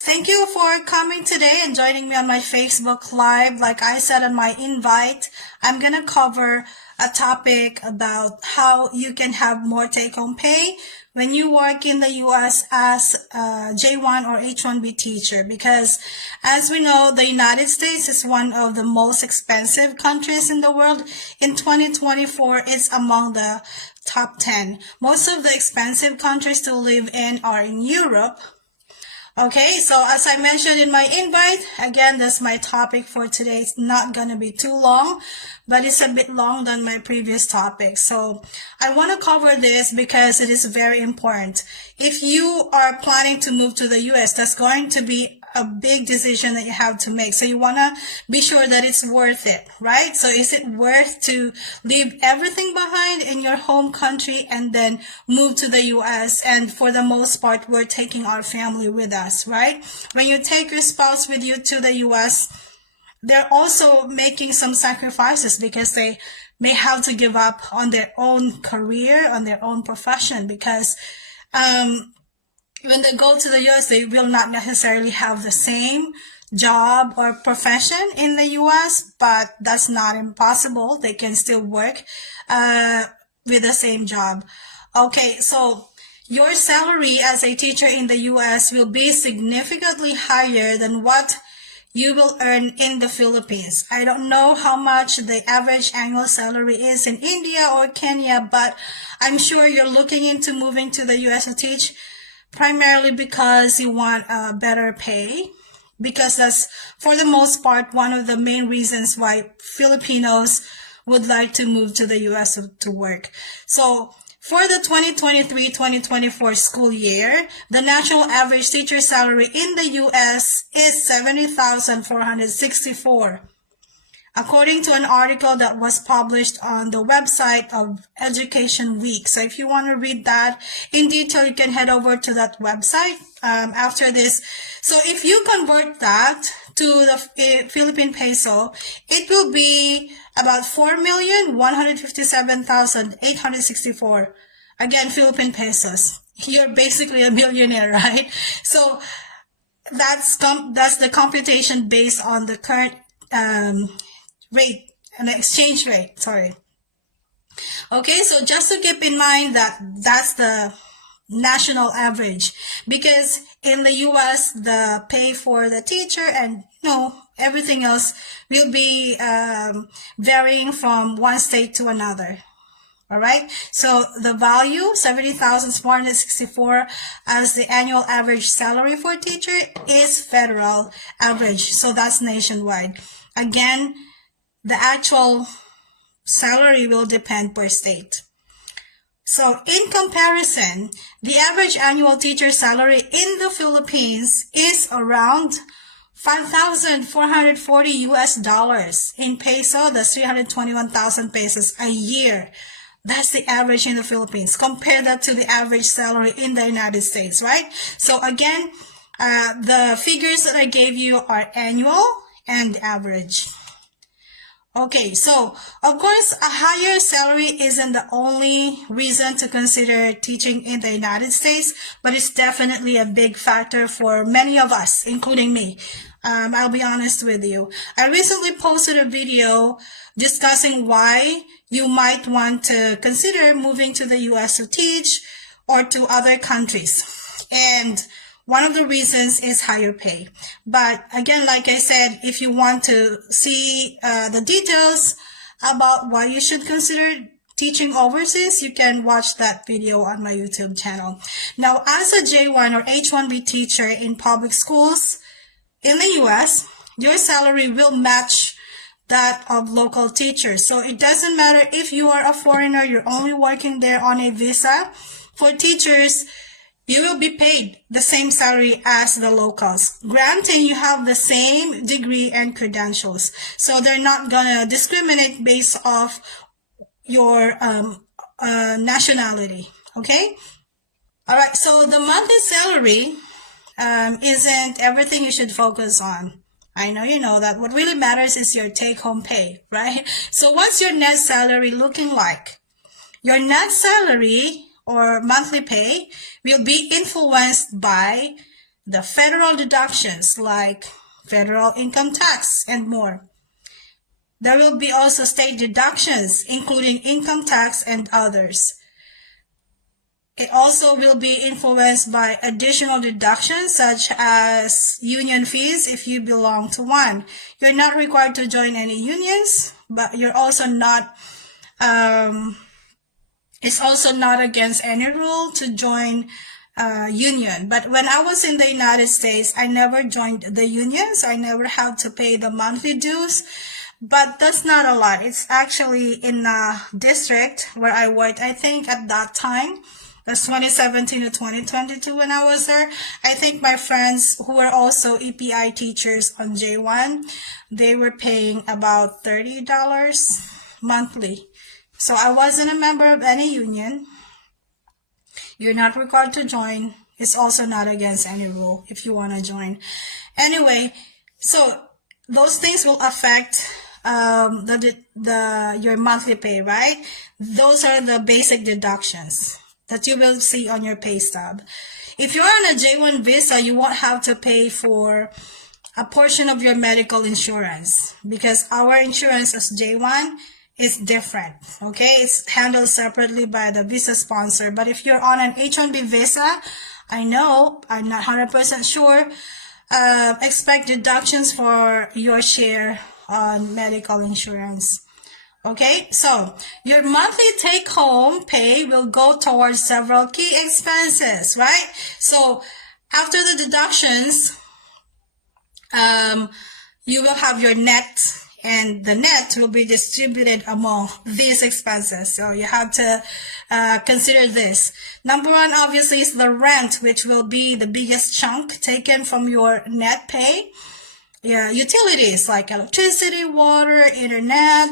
Thank you for coming today and joining me on my Facebook Live. Like I said on my invite, I'm going to cover a topic about how you can have more take-home pay when you work in the U.S. as a J1 or H1B teacher. Because as we know, the United States is one of the most expensive countries in the world. In 2024, it's among the top 10. Most of the expensive countries to live in are in Europe. Okay, so as I mentioned in my invite, again, that's my topic for today. It's not going to be too long, but it's a bit long than my previous topic. So I want to cover this because it is very important. If you are planning to move to the US, that's going to be a big decision that you have to make. So you want to be sure that it's worth it, right? So is it worth to leave everything behind in your home country and then move to the US? And for the most part, we're taking our family with us, right? When you take your spouse with you to the US, they're also making some sacrifices because they may have to give up on their own career, on their own profession, because when they go to the US, they will not necessarily have the same job or profession in the US, but that's not impossible. They can still work with the same job. Okay, so your salary as a teacher in the US will be significantly higher than what you will earn in the Philippines. I don't know how much the average annual salary is in India or Kenya, but I'm sure you're looking into moving to the US to teach primarily because you want better pay, because that's, for the most part, one of the main reasons why Filipinos would like to move to the US to work. So for the 2023-2024 school year, the national average teacher salary in the US is $70,464. According to an article that was published on the website of Education Week. So if you want to read that in detail, you can head over to that website after this. So if you convert that to the Philippine peso, it will be about 4,157,864. Again, Philippine pesos. You're basically a millionaire, right? So that's the computation based on the current rate, an exchange rate, sorry. Okay, so just to keep in mind that that's the national average, because in the US, the pay for the teacher and everything else will be varying from one state to another. All right. So the value, 70,464 as the annual average salary for a teacher is federal average. So that's nationwide. Again, the actual salary will depend per state. So in comparison, the average annual teacher salary in the Philippines is around 5,440 US dollars. In peso, that's 321,000 pesos a year. That's the average in the Philippines. Compare that to the average salary in the United States, right? So again, the figures that I gave you are annual and average. Okay, so of course, a higher salary isn't the only reason to consider teaching in the United States, but it's definitely a big factor for many of us, including me. I'll be honest with you. I recently posted a video discussing why you might want to consider moving to the US to teach or to other countries. And one of the reasons is higher pay. But again, like I said, if you want to see the details about why you should consider teaching overseas, you can watch that video on my YouTube channel. Now, as a J1 or H1B teacher in public schools in the US, your salary will match that of local teachers. So it doesn't matter if you are a foreigner, you're only working there on a visa. For teachers, you will be paid the same salary as the locals, granting you have the same degree and credentials. So they're not gonna discriminate based off your nationality, okay? All right, so the monthly salary isn't everything you should focus on. I know you know that. What really matters is your take-home pay, right? So what's your net salary looking like? Your net salary or monthly pay will be influenced by the federal deductions like federal income tax and more. There will be also state deductions, including income tax and others. It also will be influenced by additional deductions such as union fees if you belong to one. You're not required to join any unions, but you're also not, it's also not against any rule to join union. But when I was in the United States, I never joined the unions. I never had to pay the monthly dues. But that's not a lot. It's actually in a district where I worked, I think at that time. That's 2017 to 2022 when I was there. I think my friends who were also EPI teachers on J1, they were paying about $30 monthly. So I wasn't a member of any union. You're not required to join. It's also not against any rule if you want to join. Anyway, so those things will affect your monthly pay, right? Those are the basic deductions that you will see on your pay stub. If you're on a J1 visa, you won't have to pay for a portion of your medical insurance because our insurance as J1 is different, okay? It's handled separately by the visa sponsor. But if you're on an H1B visa, I'm not 100% sure, expect deductions for your share on medical insurance. Okay, so your monthly take-home pay will go towards several key expenses, right? So after the deductions, you will have your net, and the net will be distributed among these expenses. So you have to consider this. Number one, obviously, is the rent, which will be the biggest chunk taken from your net pay. Yeah, utilities like electricity, water, internet,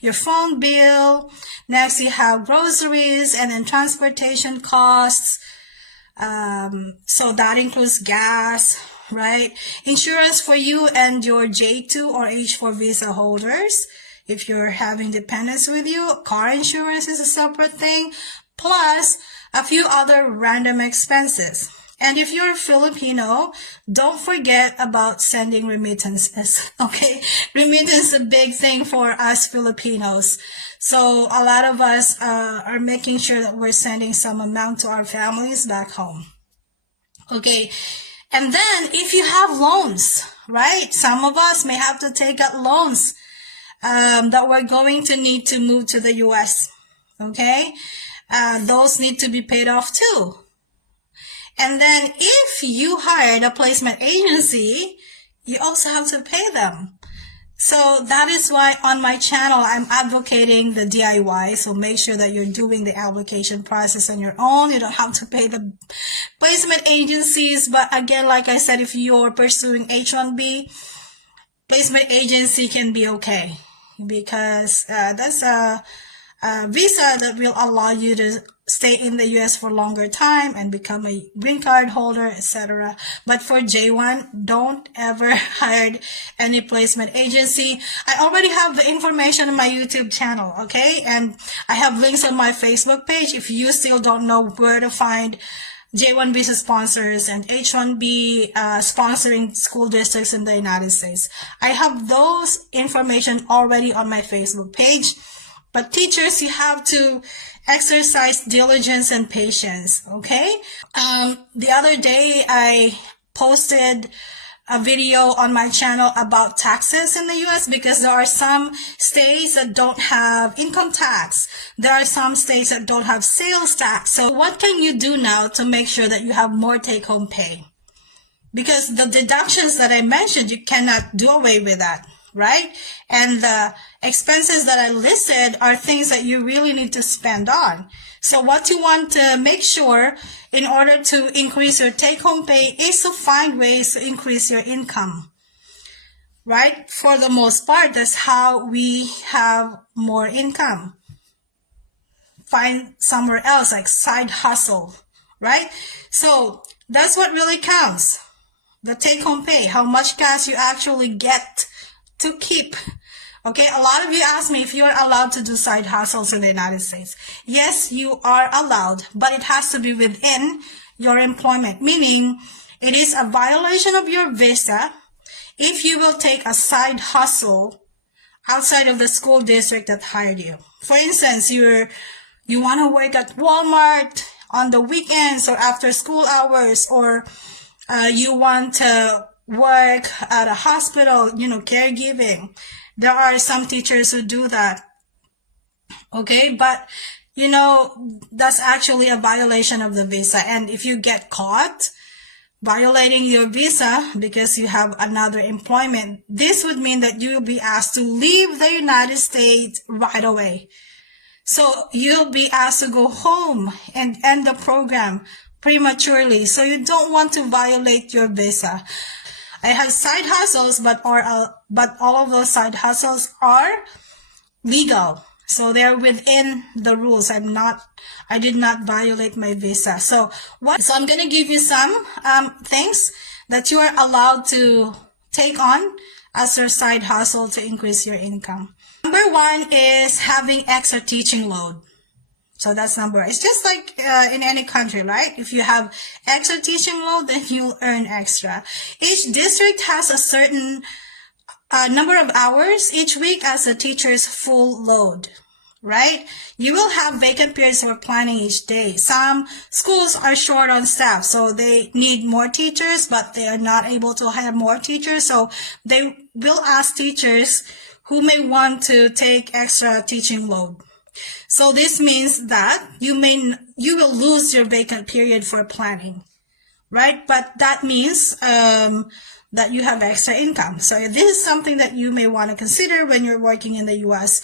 your phone bill. Next, you have groceries and then transportation costs. So that includes gas, right? Insurance for you and your J2 or H4 visa holders. If you're having dependents with you, car insurance is a separate thing, plus a few other random expenses. And if you're Filipino, don't forget about sending remittances, okay? Remittance is a big thing for us Filipinos. So a lot of us are making sure that we're sending some amount to our families back home. Okay, and then if you have loans, right? Some of us may have to take out loans that we're going to need to move to the US, okay? Those need to be paid off too. And then if you hired a placement agency, you also have to pay them. So that is why on my channel, I'm advocating the DIY. So make sure that you're doing the application process on your own. You don't have to pay the placement agencies. But again, like I said, if you're pursuing H1B, placement agency can be okay because that's a visa that will allow you to stay in the US for longer time and become a green card holder, etc. But for J1, don't ever hire any placement agency. I already have the information on my YouTube channel, okay? And I have links on my Facebook page if you still don't know where to find J1 visa sponsors and H1B sponsoring school districts in the United States. I have those information already on my Facebook page. But teachers, you have to exercise diligence and patience, okay? The other day, I posted a video on my channel about taxes in the US because there are some states that don't have income tax. There are some states that don't have sales tax. So what can you do now to make sure that you have more take-home pay? Because the deductions that I mentioned, you cannot do away with that, right? And the expenses that I listed are things that you really need to spend on. So what you want to make sure in order to increase your take-home pay is to find ways to increase your income, right? For the most part, that's how we have more income. Find somewhere else, like side hustle, right? So that's what really counts. The take-home pay, how much cash you actually get to keep. Okay, a lot of you ask me if you're allowed to do side hustles in the United States. Yes, you are allowed, but it has to be within your employment. Meaning, It is a violation of your visa if you will take a side hustle outside of the school district that hired you. For instance, you want to work at Walmart on the weekends or after school hours, or you want to work at a hospital, caregiving. There are some teachers who do that. Okay, but that's actually a violation of the visa. And if you get caught violating your visa because you have another employment, this would mean that you will be asked to leave the United States right away. So you'll be asked to go home and end the program prematurely. So you don't want to violate your visa. I have side hustles, but all of those side hustles are legal. So they're within the rules. I did not violate my visa. So I'm going to give you some things that you are allowed to take on as your side hustle to increase your income. Number one is having extra teaching load. So that's number one. It's just like in any country, right? If you have extra teaching load, then you'll earn extra. Each district has a certain number of hours each week as a teacher's full load, right? You will have vacant periods for planning each day. Some schools are short on staff, so they need more teachers, but they are not able to hire more teachers. So they will ask teachers who may want to take extra teaching load. So this means that you will lose your vacant period for planning, right? But that means that you have extra income. So this is something that you may want to consider when you're working in the U.S.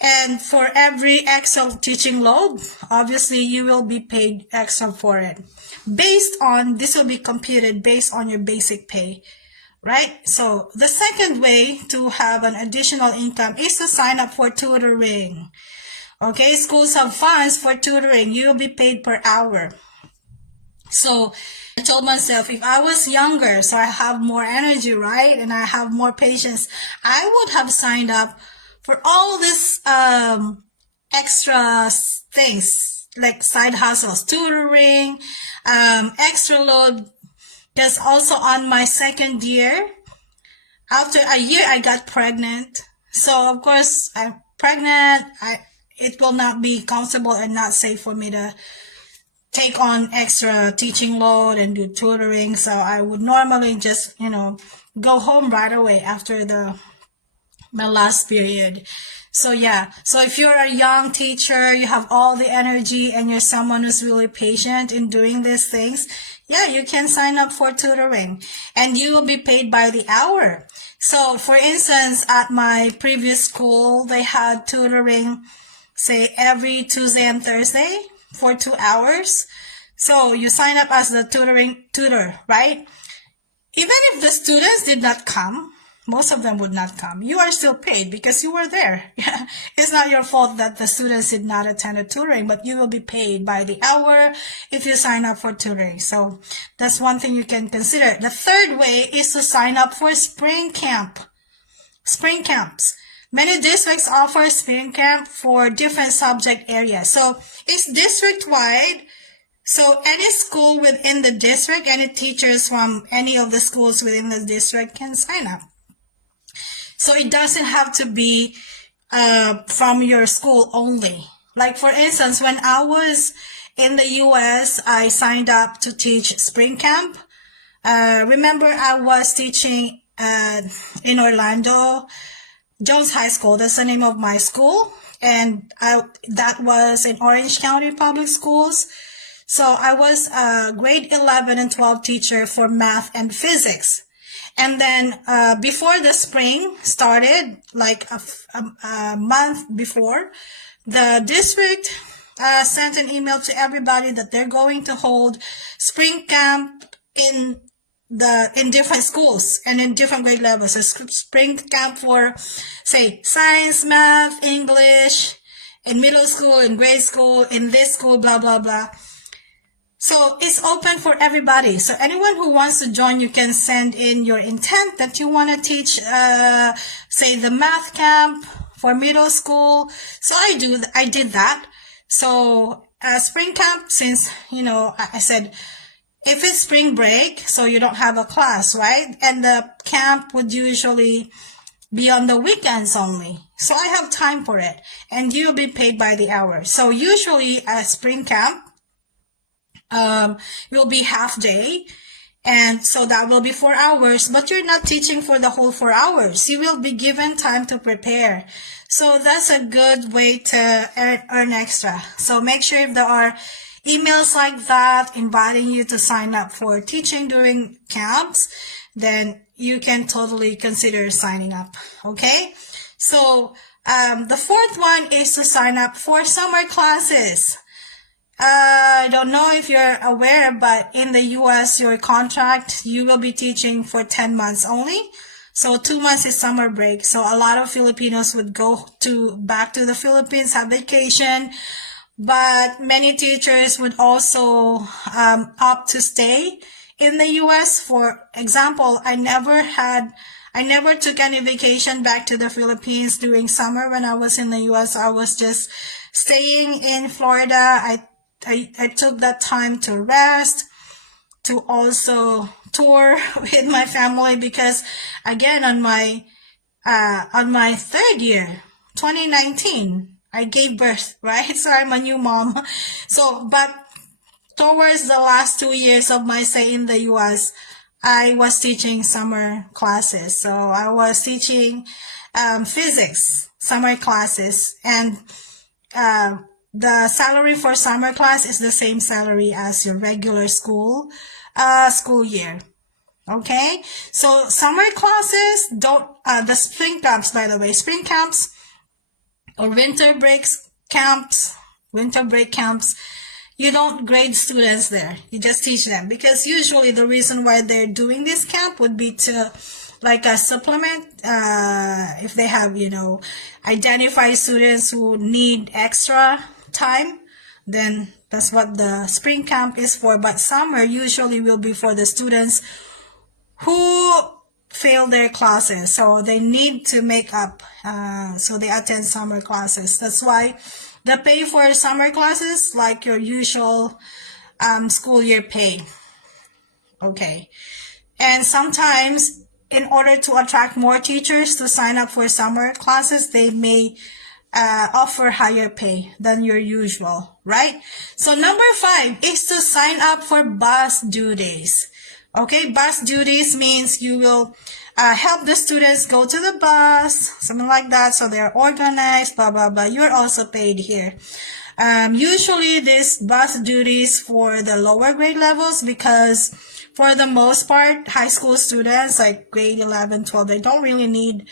And for every extra teaching load, obviously you will be paid extra for it. This will be computed based on your basic pay, right? So the second way to have an additional income is to sign up for tutoring. Okay, schools have funds for tutoring. You will be paid per hour. So I told myself, if I was younger, so I have more energy, right? And I have more patience, I would have signed up for all this extra things like side hustles, tutoring, extra load. Because also on my second year, after a year, I got pregnant. So of course, I'm pregnant. It will not be comfortable and not safe for me to take on extra teaching load and do tutoring. So I would normally just, go home right away after my last period. So yeah, so if you're a young teacher, you have all the energy and you're someone who's really patient in doing these things, yeah, you can sign up for tutoring and you will be paid by the hour. So for instance, at my previous school, they had tutoring, say every Tuesday and Thursday for 2 hours. So you sign up as the tutor, right? Even if the students did not come, most of them would not come, you are still paid because you were there. It's not your fault that the students did not attend the tutoring, but you will be paid by the hour if you sign up for tutoring. So that's one thing you can consider. The third way is to sign up for spring camps. Many districts offer spring camp for different subject areas. So it's district-wide. So any school within the district, any teachers from any of the schools within the district can sign up. So it doesn't have to be from your school only. Like for instance, when I was in the US, I signed up to teach spring camp. Remember, I was teaching in Orlando, Jones High School. That's the name of my school. And that was in Orange County Public Schools. So I was a grade 11 and 12 teacher for math and physics. And then before the spring started, like a month before, the district sent an email to everybody that they're going to hold spring camp in different schools and in different grade levels. So spring camp for, say, science, math, English, in middle school, in grade school, in this school, blah, blah, blah. So it's open for everybody. So anyone who wants to join, you can send in your intent that you want to teach, say, the math camp for middle school. So I did that. So spring camp, since, I said, if it's spring break, so you don't have a class, right? And the camp would usually be on the weekends only. So I have time for it. And you'll be paid by the hour. So usually a spring camp will be half day. And so that will be 4 hours, but you're not teaching for the whole 4 hours. You will be given time to prepare. So that's a good way to earn extra. So make sure if there are emails like that inviting you to sign up for teaching during camps, then you can totally consider signing up. Okay? So the fourth one is to sign up for summer classes. I don't know if you're aware, but in the US, your contract, you will be teaching for 10 months only. So 2 months is summer break. So a lot of Filipinos would go back to the Philippines, have vacation. But many teachers would also opt to stay in the US. For example, I never took any vacation back to the Philippines during summer when I was in the US. I was just staying in Florida. I took that time to rest, to also tour with my family, because again, on my third year, 2019, I gave birth, right? So I'm a new mom. So, but towards the last 2 years of my stay in the US, I was teaching summer classes. So I was teaching physics summer classes, and the salary for summer class is the same salary as your regular school year. Okay? So summer classes the spring camps, by the way, spring camps or winter break camps, you don't grade students there. You just teach them, because usually the reason why they're doing this camp would be to like a supplement, if they have, identify students who need extra time, then that's what the spring camp is for. But summer usually will be for the students who fail their classes, so they need to make up, so they attend summer classes. That's why the pay for summer classes like your usual school year pay. Okay. And sometimes, in order to attract more teachers to sign up for summer classes, they may offer higher pay than your usual, right? So number 5 is to sign up for bus duties. Okay, bus duties means you will help the students go to the bus, something like that, so they're organized, blah, blah, blah. You're also paid here. Usually this bus duties for the lower grade levels, because for the most part, high school students, like grade 11, 12, they don't really need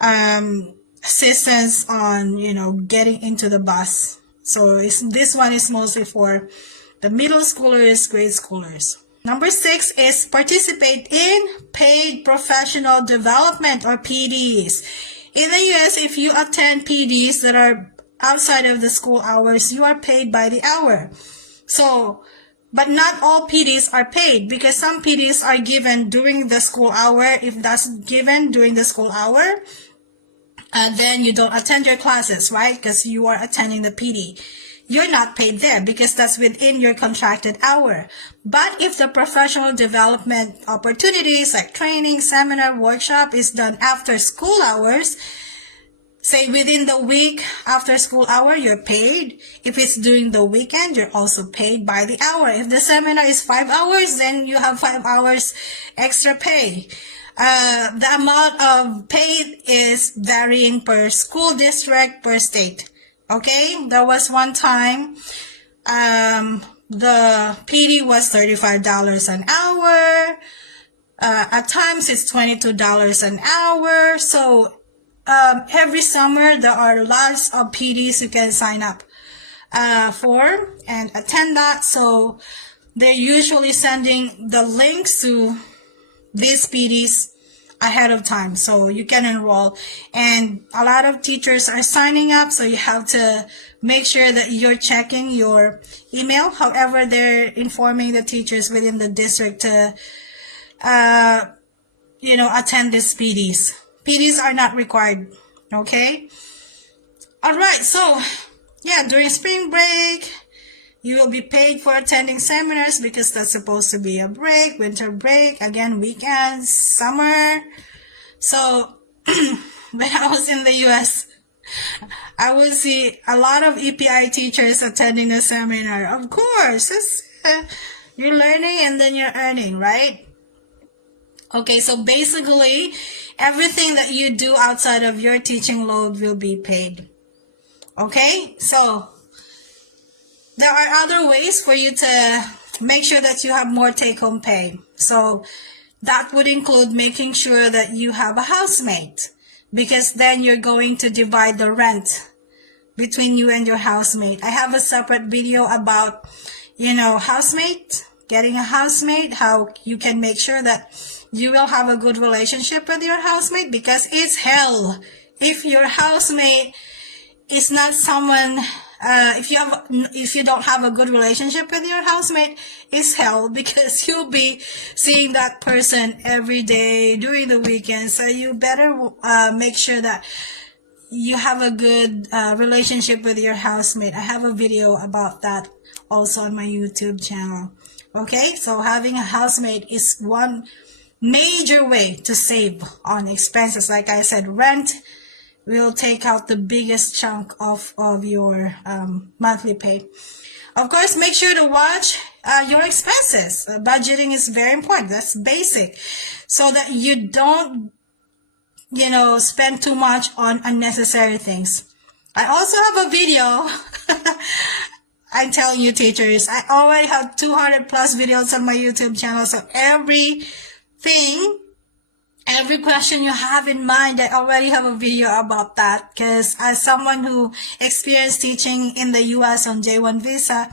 assistance on, getting into the bus. So this one is mostly for the middle schoolers, grade schoolers. Number 6 is participate in paid professional development, or PDs. In the US, if you attend PDs that are outside of the school hours, you are paid by the hour. So, but not all PDs are paid, because some PDs are given during the school hour. If that's given during the school hour, then you don't attend your classes, right? Because you are attending the PD. You're not paid there because that's within your contracted hour. But if the professional development opportunities like training, seminar, workshop is done after school hours, say within the week after school hour, you're paid. If it's during the weekend, you're also paid by the hour. If the seminar is 5 hours, then you have 5 hours extra pay. The amount of pay is varying per school district, per state. Okay, there was one time, the PD was $35 an hour. At times it's $22 an hour. So, every summer there are lots of PDs you can sign up, for and attend that. So they're usually sending the links to these PDs ahead of time, so you can enroll. And a lot of teachers are signing up, so you have to make sure that you're checking your email. However, they're informing the teachers within the district to attend these PDs. PDs are not required. Okay, all right. So yeah, during spring break, You will be paid for attending seminars because that's supposed to be a break, winter break, again, weekends, summer. So when I was in the US, I would see a lot of EPI teachers attending the seminar. Of course, you're learning and then you're earning, right? Okay, so basically, everything that you do outside of your teaching load will be paid. Okay, so there are other ways for you to make sure that you have more take-home pay. So that would include making sure that you have a housemate, because then you're going to divide the rent between you and your housemate. I have a separate video about, housemate, getting a housemate, how you can make sure that you will have a good relationship with your housemate, because it's hell if your housemate is not someone, if you don't have a good relationship with your housemate, it's hell, because you'll be seeing that person every day during the weekend. So you better make sure that you have a good relationship with your housemate. I have a video about that also on my YouTube channel. Okay, so having a housemate is one major way to save on expenses. Like I said, rent will take out the biggest chunk of your monthly pay. Of course, make sure to watch your expenses. Budgeting is very important. That's basic. So that you don't, spend too much on unnecessary things. I also have a video. I'm telling you, teachers, I already have 200 plus videos on my YouTube channel. So every question you have in mind, I already have a video about that, because as someone who experienced teaching in the US on J1 visa,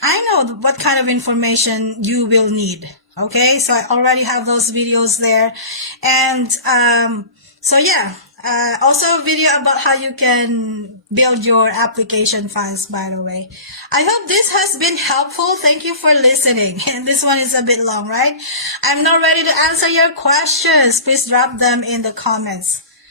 I know what kind of information you will need. Okay, so I already have those videos there. And also a video about how you can build your application funds, by the way. I hope this has been helpful. Thank you for listening. And this one is a bit long, right? I'm now ready to answer your questions. Please drop them in the comments.